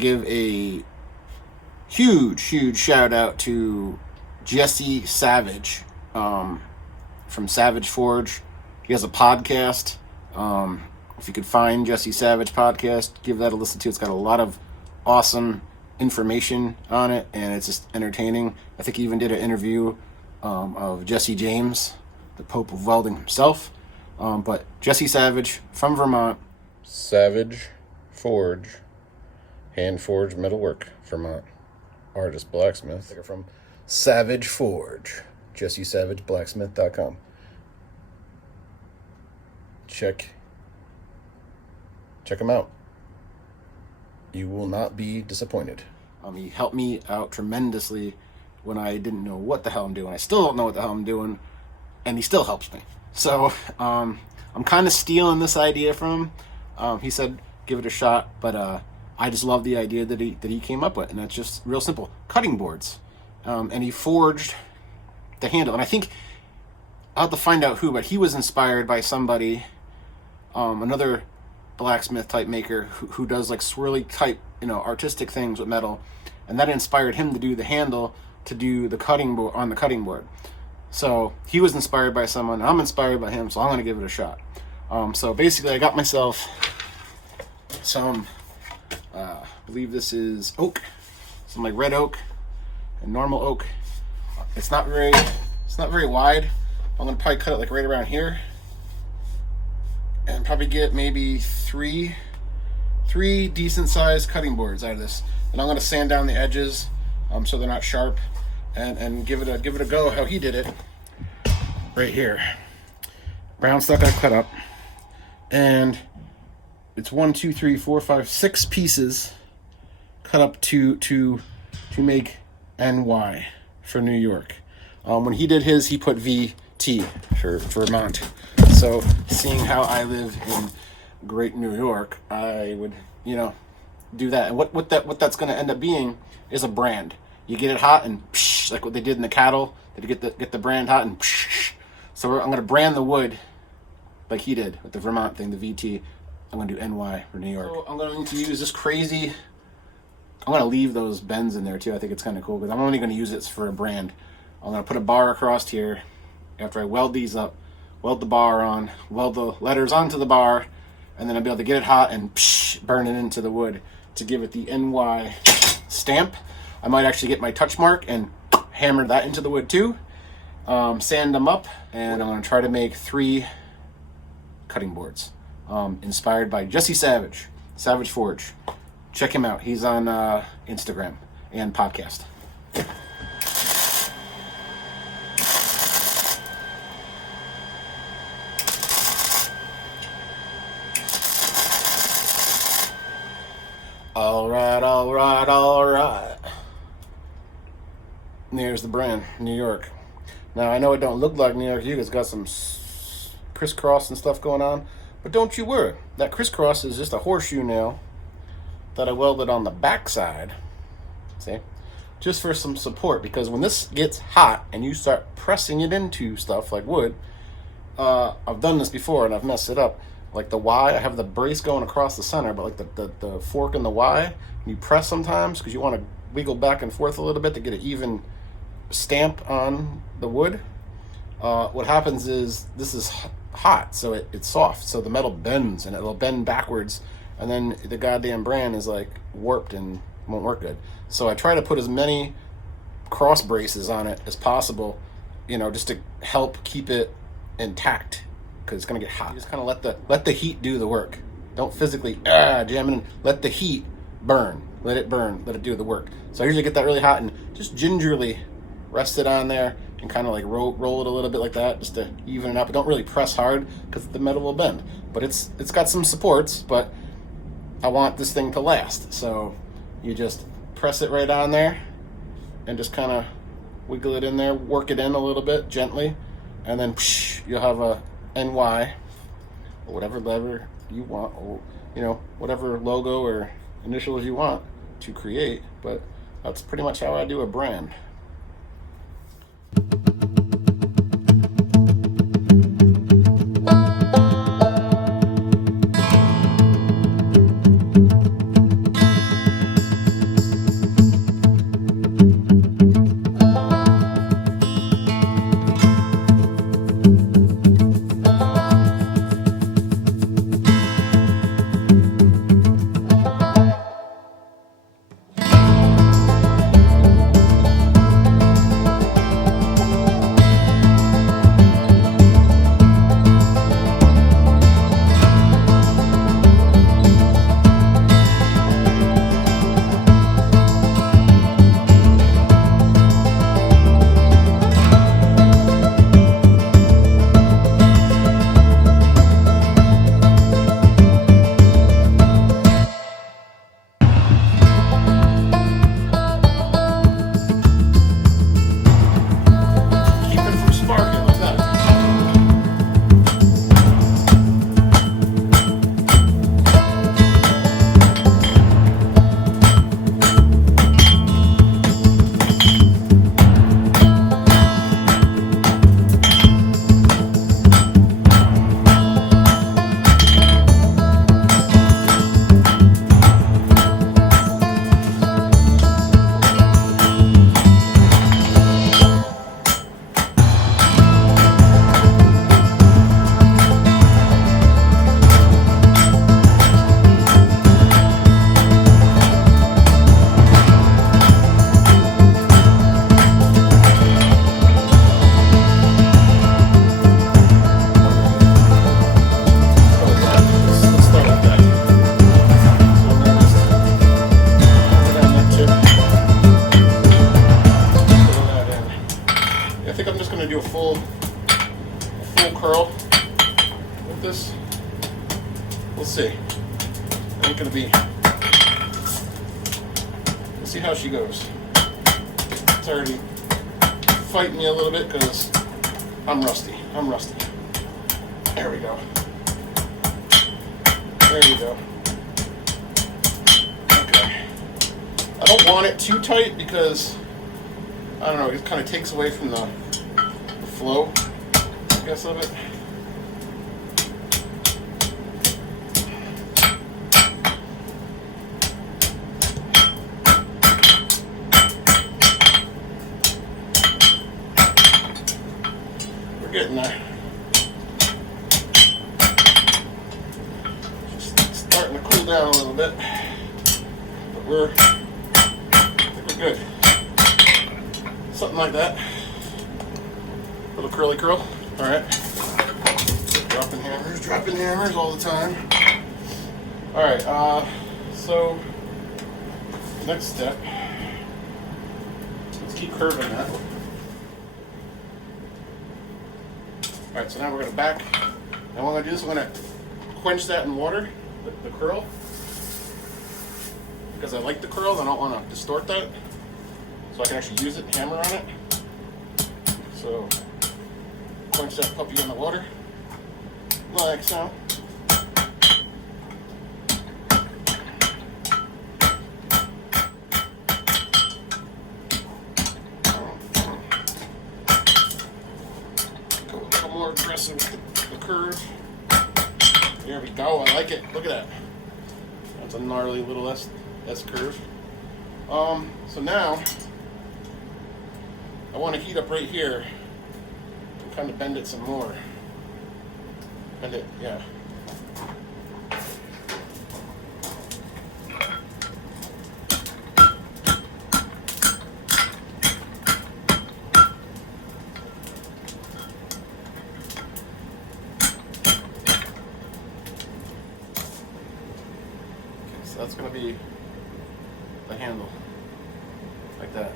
give a huge shout out to Jesse Savage from Savage Forge. He has a podcast. If you could find Jesse Savage podcast, give that a listen to. It's got a lot of awesome information on it, and it's just entertaining. I think he even did an interview of Jesse James, the Pope of Welding himself. But Jesse Savage from Vermont. Savage Forge, hand forged metalwork, Vermont. Artist Blacksmith. They're from Savage Forge. JesseSavageBlacksmith.com. Check him out. You will not be disappointed. He helped me out tremendously when I didn't know what the hell I'm doing. I still don't know what the hell I'm doing, and he still helps me. So I'm kind of stealing this idea from him. He said give it a shot, but I just love the idea that he came up with, and it's just real simple. Cutting boards. And he forged the handle. And I think I'll have to find out who, but he was inspired by somebody, another blacksmith type maker who does like swirly type, artistic things with metal. And that inspired him to do the handle, to do the cutting board on the cutting board. So he was inspired by someone. I'm inspired by him, so I'm going to give it a shot. So basically I got myself some, I believe this is oak, some like red oak and normal oak. It's not very wide. I'm gonna probably cut it like right around here, and probably get maybe three decent sized cutting boards out of this. And I'm gonna sand down the edges, so they're not sharp, and give it a go how he did it. Right here, brown stuff I cut up, and it's 1, 2, 3, 4, 5, 6 pieces cut up to make NY for New York. When he did his, he put VT for Vermont. So seeing how I live in great New York, I would, do that. And what that's going to end up being is a brand. You get it hot and psh, like what they did in the cattle. They get the brand hot and psh. So I'm going to brand the wood like he did with the Vermont thing, the VT. I'm going to do NY for New York. So I'm going to use this crazy. I'm going to leave those bends in there too. I think it's kind of cool because I'm only going to use it for a brand. I'm going to put a bar across here after I weld these up, weld the bar on, weld the letters onto the bar, and then I'll be able to get it hot and burn it into the wood to give it the NY stamp. I might actually get my touch mark and hammer that into the wood too. Sand them up, and I'm going to try to make 3 cutting boards. Inspired by Jesse Savage, Savage Forge. Check him out. He's on Instagram and podcast. All right. There's the brand, New York. Now, I know it don't look like New York. It's got some crisscross and stuff going on. But don't you worry. That crisscross is just a horseshoe nail that I welded on the backside. See? Just for some support. Because when this gets hot and you start pressing it into stuff like wood, I've done this before and I've messed it up. Like the Y, I have the brace going across the center, but like the fork in the Y, you press sometimes because you want to wiggle back and forth a little bit to get an even stamp on the wood. What happens is this is hot, so it's soft, so the metal bends and it'll bend backwards, and then the goddamn brand is like warped and won't work good. So I try to put as many cross braces on it as possible, just to help keep it intact, because it's gonna get hot. You just kind of let the heat do the work. Don't physically jam it in. Let the heat burn. Let it burn. Let it do the work. So I usually get that really hot and just gingerly rest it on there and kind of like roll it a little bit like that just to even it up. Don't really press hard because the metal will bend. But it's got some supports, but I want this thing to last. So you just press it right on there and just kind of wiggle it in there, work it in a little bit gently, and then you'll have a NY or whatever letter you want, or whatever logo or initials you want to create. But that's pretty much how I do a brand. I think I'm just going to do a full curl with this. We'll see. I ain't going to be... We'll see how she goes. It's already fighting me a little bit because I'm rusty. There we go. There we go. Okay. I don't want it too tight because, I don't know, it kind of takes away from the flow, I guess, of it. We're getting there. Just starting to cool down a little bit, but I think we're good. Something like that. Little curly curl. All right. Dropping hammers all the time. All right. So next step. Let's keep curving that. All right. So now we're gonna back. And what I'm gonna do is I'm gonna quench that in water, the curl, because I like the curl. I don't want to distort that. So I can actually use it and hammer on it. So, quench that puppy in the water, like so. Go a little more aggressive with the curve. There we go, I like it. Look at that. That's a gnarly little S curve. So now, I want to heat up right here and kind of bend it some more. Bend it, yeah. Okay, so that's going to be the handle, like that.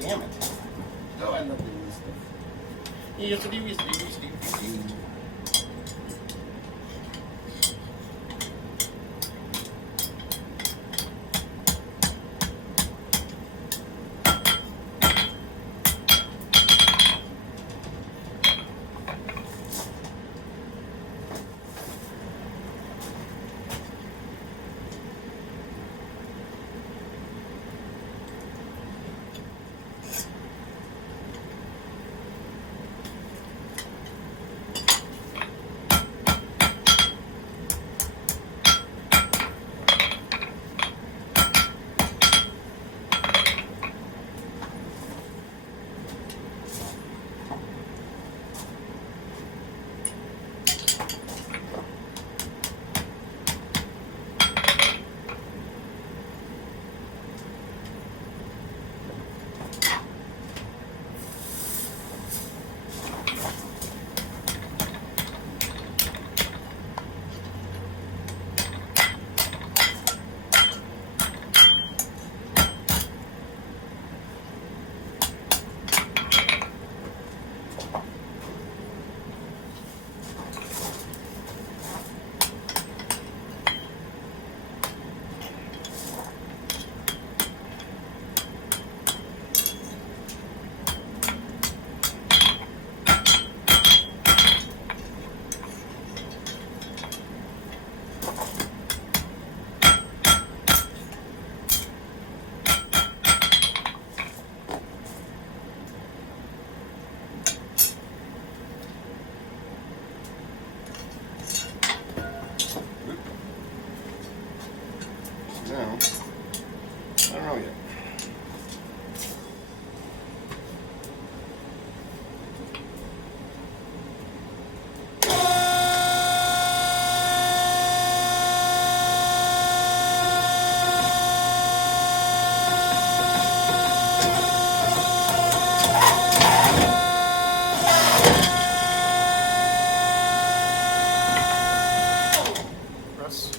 Damn it. Oh, I love doing this stuff. Yes, it is.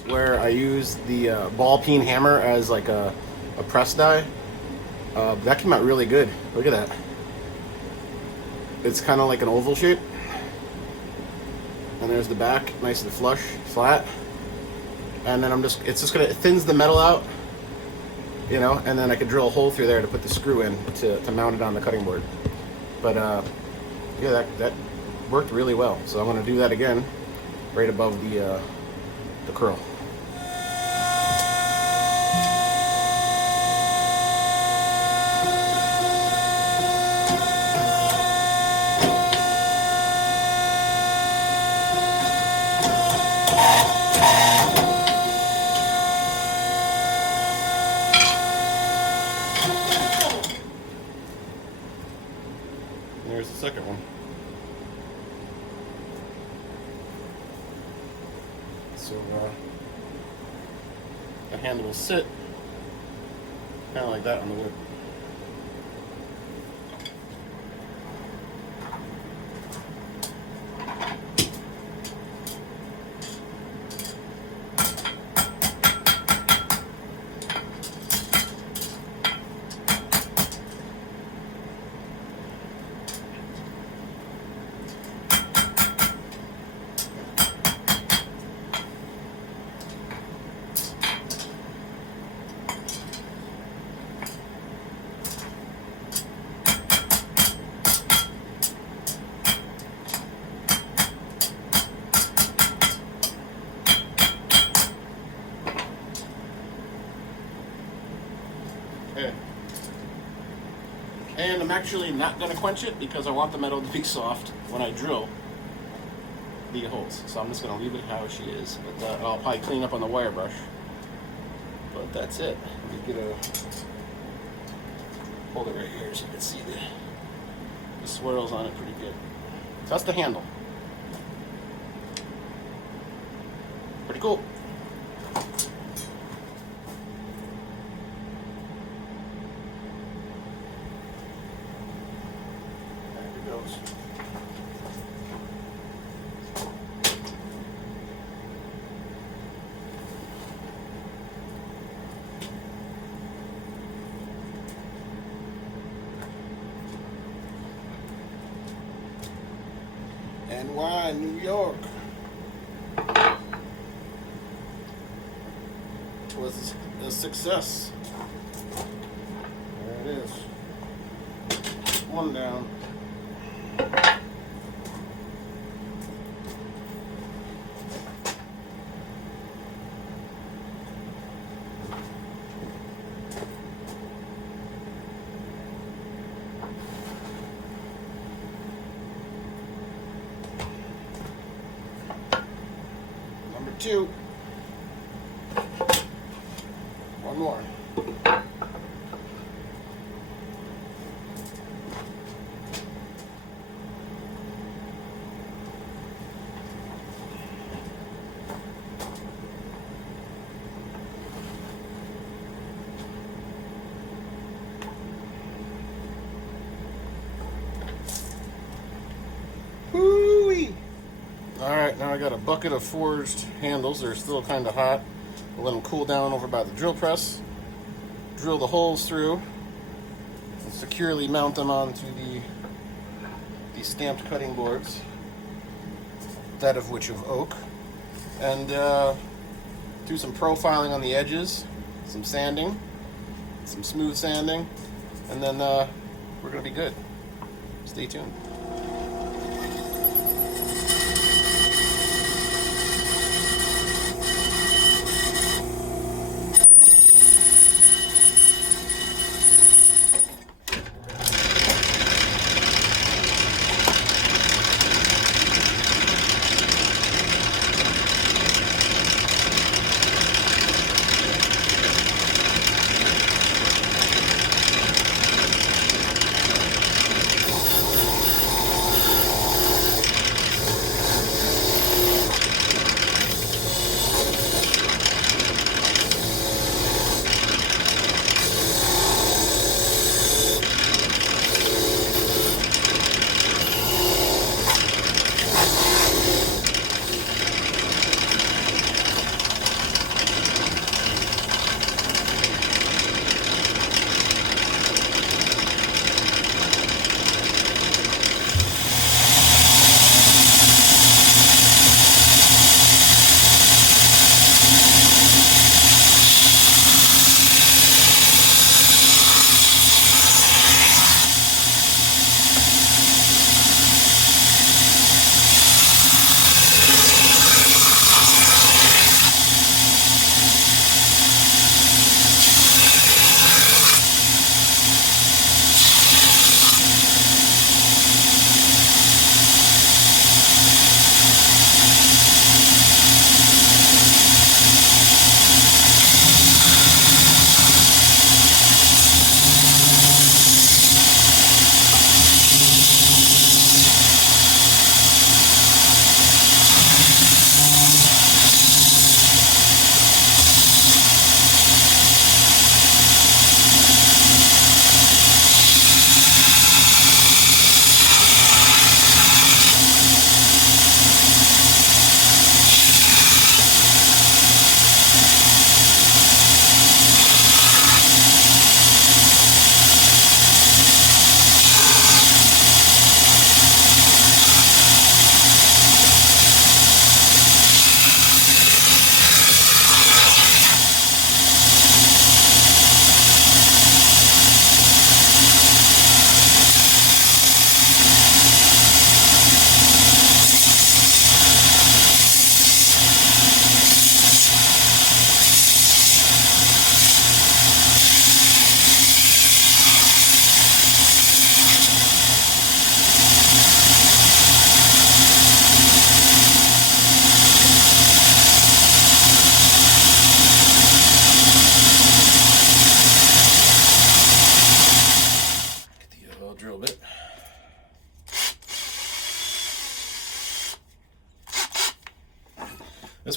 where I use the ball peen hammer as like a press die. That came out really good. Look at that. It's kind of like an oval shape. And there's the back, nice and flush, flat. And then it thins the metal out, you know, and then I could drill a hole through there to put the screw in to mount it on the cutting board. But yeah, that worked really well. So I'm going to do that again, right above the curl. There's the second one. So the handle will sit kind of like that on the wood. Okay. And I'm actually not going to quench it because I want the metal to be soft when I drill the holes. So I'm just going to leave it how she is. But I'll probably clean up on the wire brush. But that's it. Let me hold it right here so you can see the swirls on it pretty good. So that's the handle. Pretty cool. NY, New York. Was a success. There it is. One down. Number 2. One more. Whoo-wee! Alright, now I got a bucket of forged handles. They're still kind of hot. We'll let them cool down over by the drill press. Drill the holes through and securely mount them onto the stamped cutting boards, that of which of oak, and do some profiling on the edges, some sanding, some smooth sanding, and then we're going to be good. Stay tuned.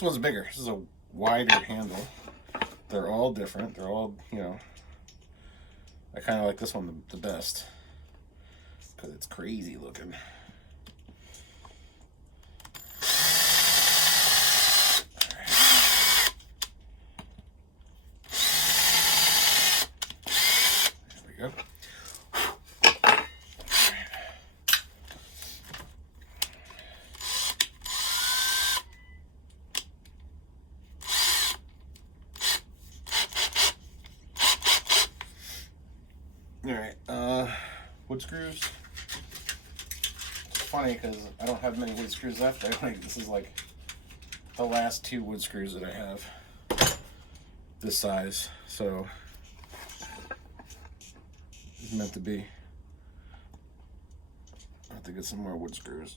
one's bigger. This is a wider handle. They're all different. They're all, you know, I kind of like this one the best because it's crazy looking. There we go. Alright, wood screws. It's funny because I don't have many wood screws left. I think this is like the last 2 wood screws that I have this size, so it's meant to be. I have to get some more wood screws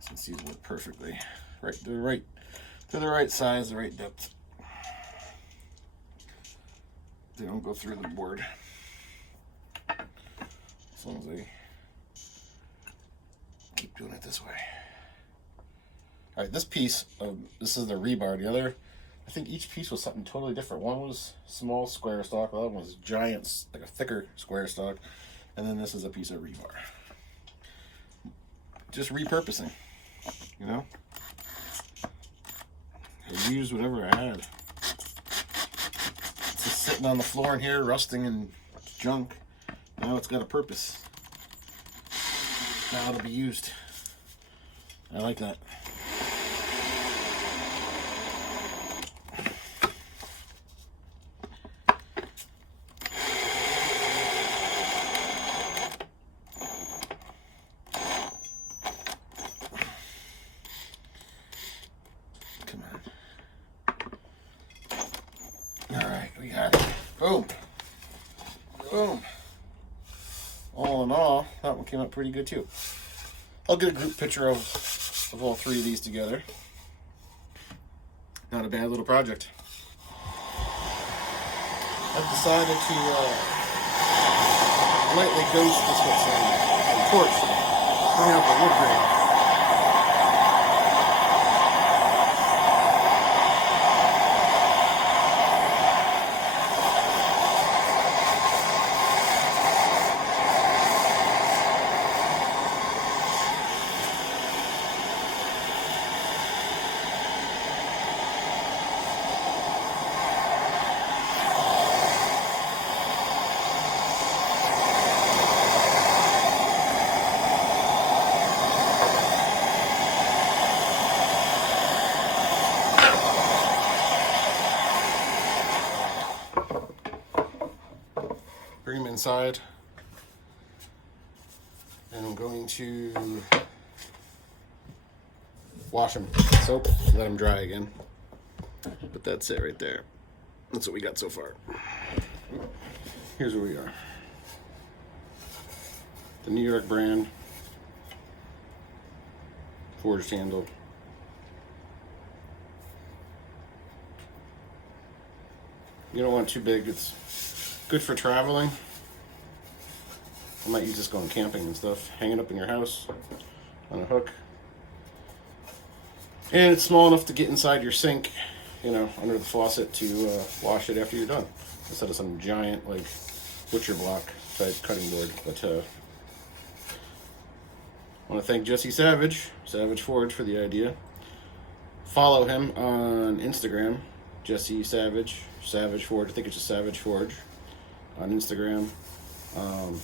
since these work perfectly. They're the right size, the right depth. They don't go through the board as long as they keep doing it this way. All right, this piece this is the rebar. The other, I think each piece was something totally different. One was small square stock, the other one was giant, like a thicker square stock, and then this is a piece of rebar. Just repurposing, you know. I used whatever I had. Sitting on the floor in here, rusting and junk. Now it's got a purpose. Now it'll be used. I like that. Come on. Alright, we got it. Boom. Boom. All in all, that one came out pretty good too. I'll get a group picture of all 3 of these together. Not a bad little project. I've decided to lightly ghost this torch. Bring up a wood grain. Bring them inside, and I'm going to wash them, soap, let them dry again. But that's it right there. That's what we got so far. Here's where we are. The New York brand, forged handle. You don't want it too big. It's good for traveling. I might use this going camping and stuff. Hang it up in your house on a hook. And it's small enough to get inside your sink, you know, under the faucet to wash it after you're done. Instead of some giant, like, butcher block type cutting board. But I want to thank Jesse Savage Forge, for the idea. Follow him on Instagram, Jesse Savage Forge. I think it's just Savage Forge on Instagram.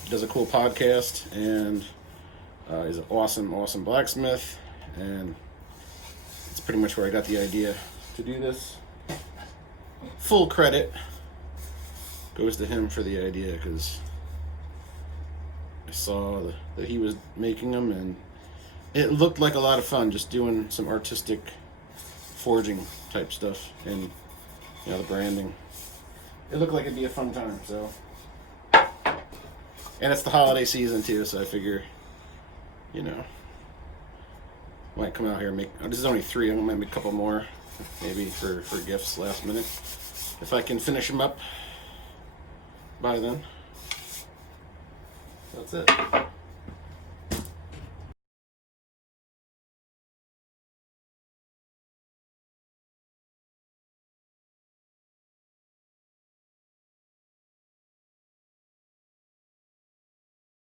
He does a cool podcast and is an awesome blacksmith, and it's pretty much where I got the idea to do this. Full credit goes to him for the idea, because I saw that he was making them, and it looked like a lot of fun, just doing some artistic forging type stuff, and you know, the branding. It looked like it'd be a fun time, so. And it's the holiday season too, so I figure, you know, might come out here and make. This is only 3. I might make a couple more, maybe for gifts last minute, if I can finish them up by then. That's it.